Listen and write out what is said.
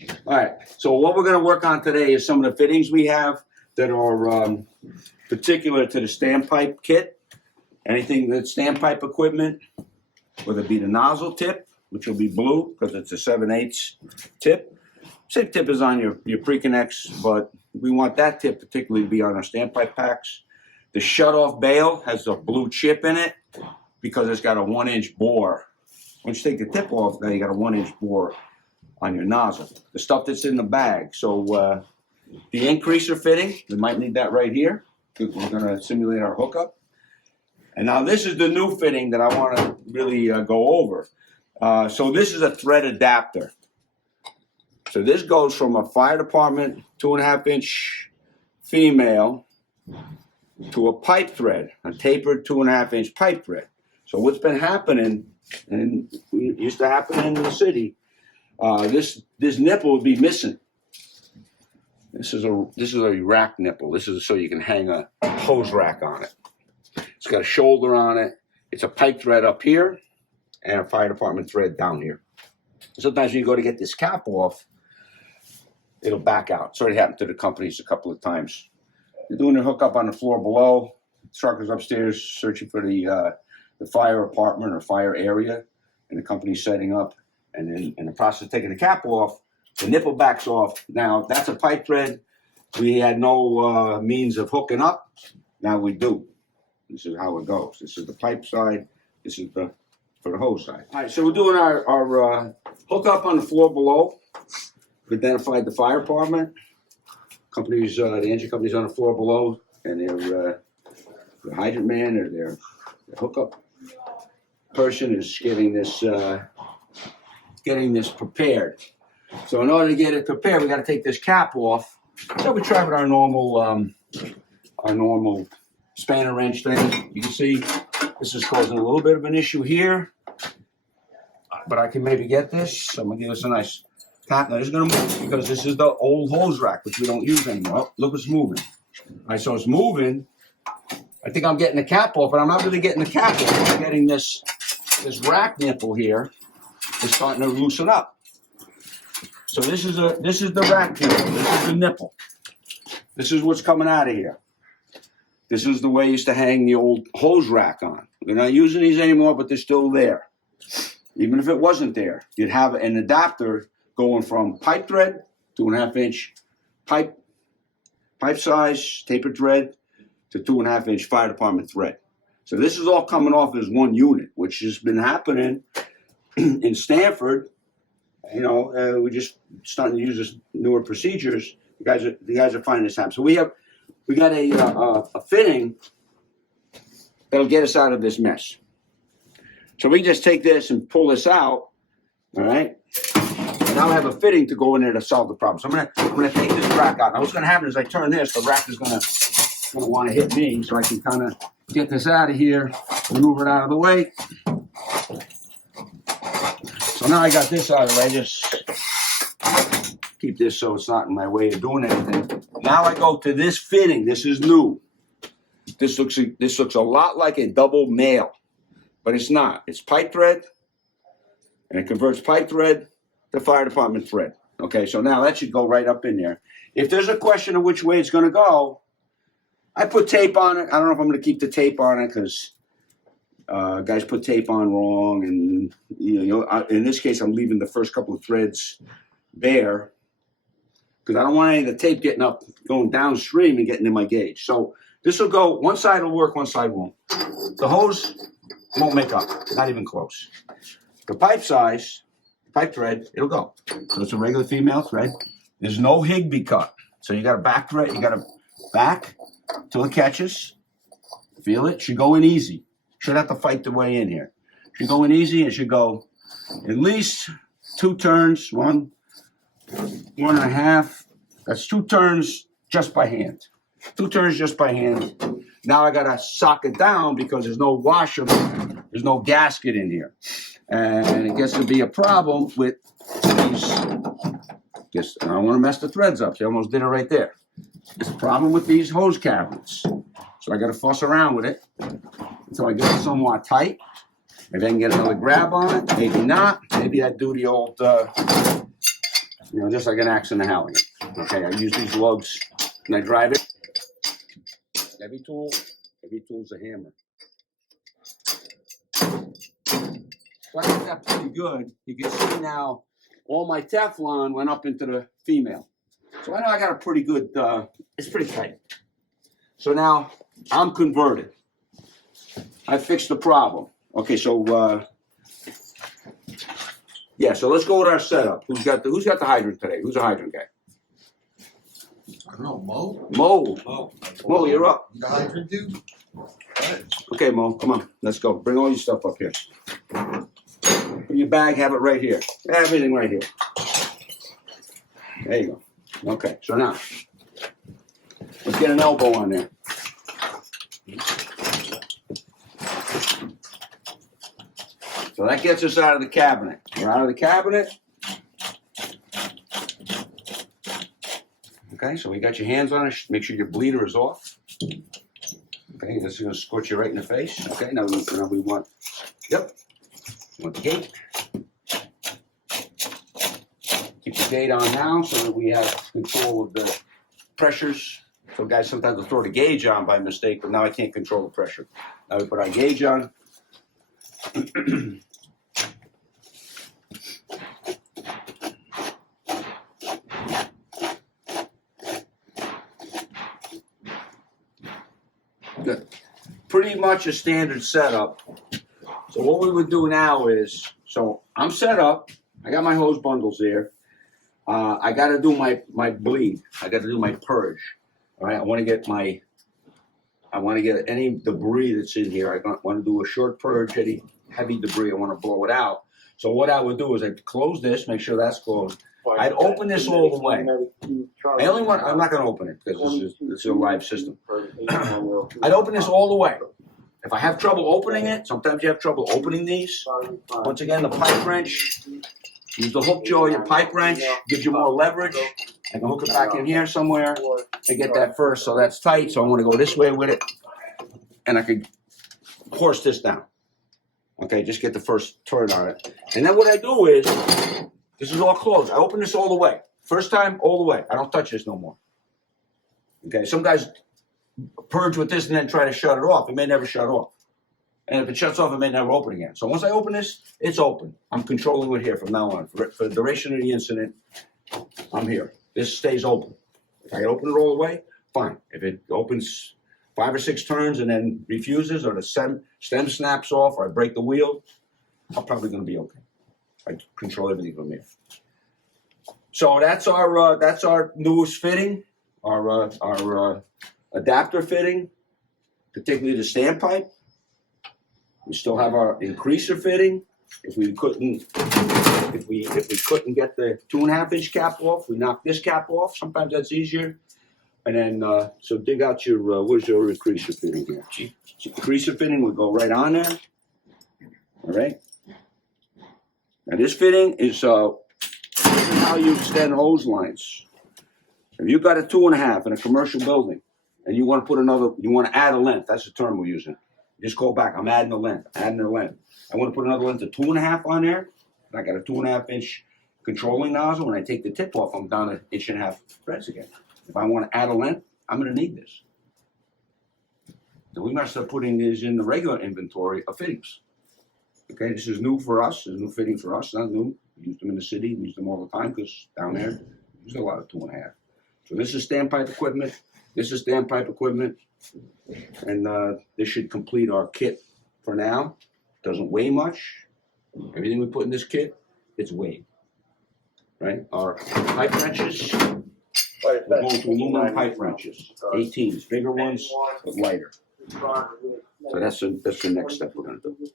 All right, so what we're gonna work on today is some of the fittings we have that are particular to the standpipe kit. Anything that's standpipe equipment, whether it be the nozzle tip, which will be blue because it's a 7/8 tip. Same tip is on your pre-connects, but we want that tip particularly to be on our standpipe packs. The shut-off bail has a blue chip in it because it's got a 1-inch bore. Once you take the tip off, now you got a 1-inch bore on your nozzle. The stuff that's in the bag. So the increaser fitting, we might need that right here. We're gonna simulate our hookup. And now this is the new fitting that I wanna really go over. So this is a thread adapter. So this goes from a fire department 2.5-inch female to a pipe thread, a tapered 2.5-inch pipe thread. So what's been happening, and it used to happen in the city, this nipple would be missing. This is a rack nipple. This is so you can hang a hose rack on it. It's got a shoulder on it. It's a pipe thread up here and a fire department thread down here. Sometimes when you go to get this cap off, it'll back out. It's already happened to the companies a couple of times. They're doing their hookup on the floor below. Truckers upstairs searching for the fire apartment or fire area, and the company's setting up. And then in the process of taking the cap off, the nipple backs off. Now, that's a pipe thread. We had no means of hooking up. Now we do. This is how it goes. This is the pipe side. This is for the hose side. All right, so we're doing our hookup on the floor below. We identified the fire department. Companies, the engine company's on the floor below, and their hydrant man or their hookup person is getting this prepared. So in order to get it prepared, we got to take this cap off. So we try with our normal spanner wrench thing. You can see this is causing a little bit of an issue here, but I can maybe get this. So I'm gonna give this a nice tap. Now this is gonna move because this is the old hose rack, which we don't use anymore. Oh, look, it's moving. All right, so it's moving. I think I'm getting the cap off, but I'm not really getting the cap off. I'm getting this rack nipple here is starting to loosen up. So this is the rack nipple. This is the nipple. This is what's coming out of here. This is the way I used to hang the old hose rack on. We're not using these anymore, but they're still there. Even if it wasn't there, you'd have an adapter going from pipe thread, 2.5-inch pipe size, tapered thread, to 2.5-inch fire department thread. So this is all coming off as one unit, which has been happening in Stanford. You know, we're just starting to use this newer procedures. The guys are finding this happen. So we got a fitting that'll get us out of this mess. So we just take this and pull this out, all right? And now I have a fitting to go in there to solve the problem. So I'm gonna take this rack out. Now what's gonna happen is I turn this, the rack is gonna want to hit me, so I can kind of get this out of here, move it out of the way. So now I got this out of the way. Just keep this so it's not in my way of doing anything. Now I go to this fitting. This is new. This looks a lot like a double male, but it's not. It's pipe thread, and it converts pipe thread to fire department thread. Okay, so now that should go right up in there. If there's a question of which way it's going to go, I put tape on it. I don't know if I'm going to keep the tape on it because guys put tape on wrong, and in this case, I'm leaving the first couple of threads bare because I don't want any of the tape going downstream and getting in my gauge. So this will go, one side will work, one side won't. The hose won't make up, not even close. The pipe size, pipe thread, it'll go. So it's a regular female thread. There's no Higby cut. So you got a back thread, you got a back till it catches. Feel it? Should go in easy. Should have to fight the way in here. Should go in easy and should go at least 2 turns, 1.5. That's 2 turns just by hand. 2 turns just by hand. Now I gotta sock it down because there's no washer, there's no gasket in here. And it gets to be a problem with these. I don't want to mess the threads up. See, I almost did it right there. It's a problem with these hose cabinets. So I got to fuss around with it until I get it somewhat tight. Maybe I can get another grab on it. Maybe not. Maybe I do the old You know, just like an axe in the Halligan. Okay, I use these lugs and I drive it. Every tool's a hammer. So I got that pretty good. You can see now all my Teflon went up into the female. So I know I got a pretty good, it's pretty tight. So now I'm converted. I fixed the problem. Okay, so yeah, so let's go with our setup. Who's got the hydrant today? Who's a hydrant guy? I don't know, Mo? Mo, you're up. You got hydrant dude? Okay, Mo, come on, let's go. Bring all your stuff up here. Put your bag, have it right here. Everything right here. There you go. Okay, so now, let's get an elbow on there. So that gets us out of the cabinet. We're out of the cabinet. Okay, so we got your hands on it. Make sure your bleeder is off. Okay, this is going to scorch you right in the face. Okay, now we want, yep, we want the gate. Keep the gate on now so that we have control of the pressures. So guys sometimes will throw the gauge on by mistake, but now I can't control the pressure. Now we put our gauge on. Good. Pretty much a standard setup. So what we would do now is, so I'm set up. I got my hose bundles there. I got to do my bleed. I got to do my purge. All right. I want to get any debris that's in here. I want to do a short purge. Any heavy debris, I want to blow it out. So what I would do is I'd close this, make sure that's closed. I'd open this all the way. I'm not going to open it because this is a live system. I'd open this all the way. If I have trouble opening it, sometimes you have trouble opening these. Once again, the pipe wrench. Use the hook jaw, your pipe wrench, gives you more leverage. I can hook it back in here somewhere and get that first. So that's tight. So I want to go this way with it. And I can horse this down. Okay, just get the first turn on it. And then what I do is, this is all closed. I open this all the way. First time, all the way. I don't touch this no more. Okay, some guys purge with this and then try to shut it off. It may never shut off. And if it shuts off, it may never open again. So once I open this, it's open. I'm controlling it here from now on. For the duration of the incident, I'm here. This stays open. If I open it all the way, fine. If it opens 5 or 6 turns and then refuses, or the stem snaps off, or I break the wheel, I'm probably going to be okay. I control everything from here. So that's our newest fitting, our adapter fitting, particularly the standpipe. We still have our increaser fitting. If we couldn't get the 2.5-inch cap off, we knock this cap off. Sometimes that's easier. And then so dig out your where's your increaser fitting here? Increaser fitting would go right on there. All right. Now this fitting is how you extend hose lines. If you've got a 2.5 in a commercial building, and you want to add a length. That's the term we're using. Just call back. I'm adding a length. I want to put another length of 2.5 on there. And I got a 2.5-inch controlling nozzle. When I take the tip off, I'm down 1.5 inch threads again. If I want to add a length, I'm going to need this. So we must start putting these in the regular inventory of fittings. Okay, this is new for us. It's a new fitting for us. Not new. We use them in the city. We use them all the time because down there, there's a lot of 2.5. So this is standpipe equipment. This is standpipe equipment. And this should complete our kit for now. Doesn't weigh much. Everything we put in this kit, it's weighed. Right? Our pipe wrenches, we're going to aluminum pipe wrenches. 18s, bigger ones, but lighter. So that's the next step we're going to do.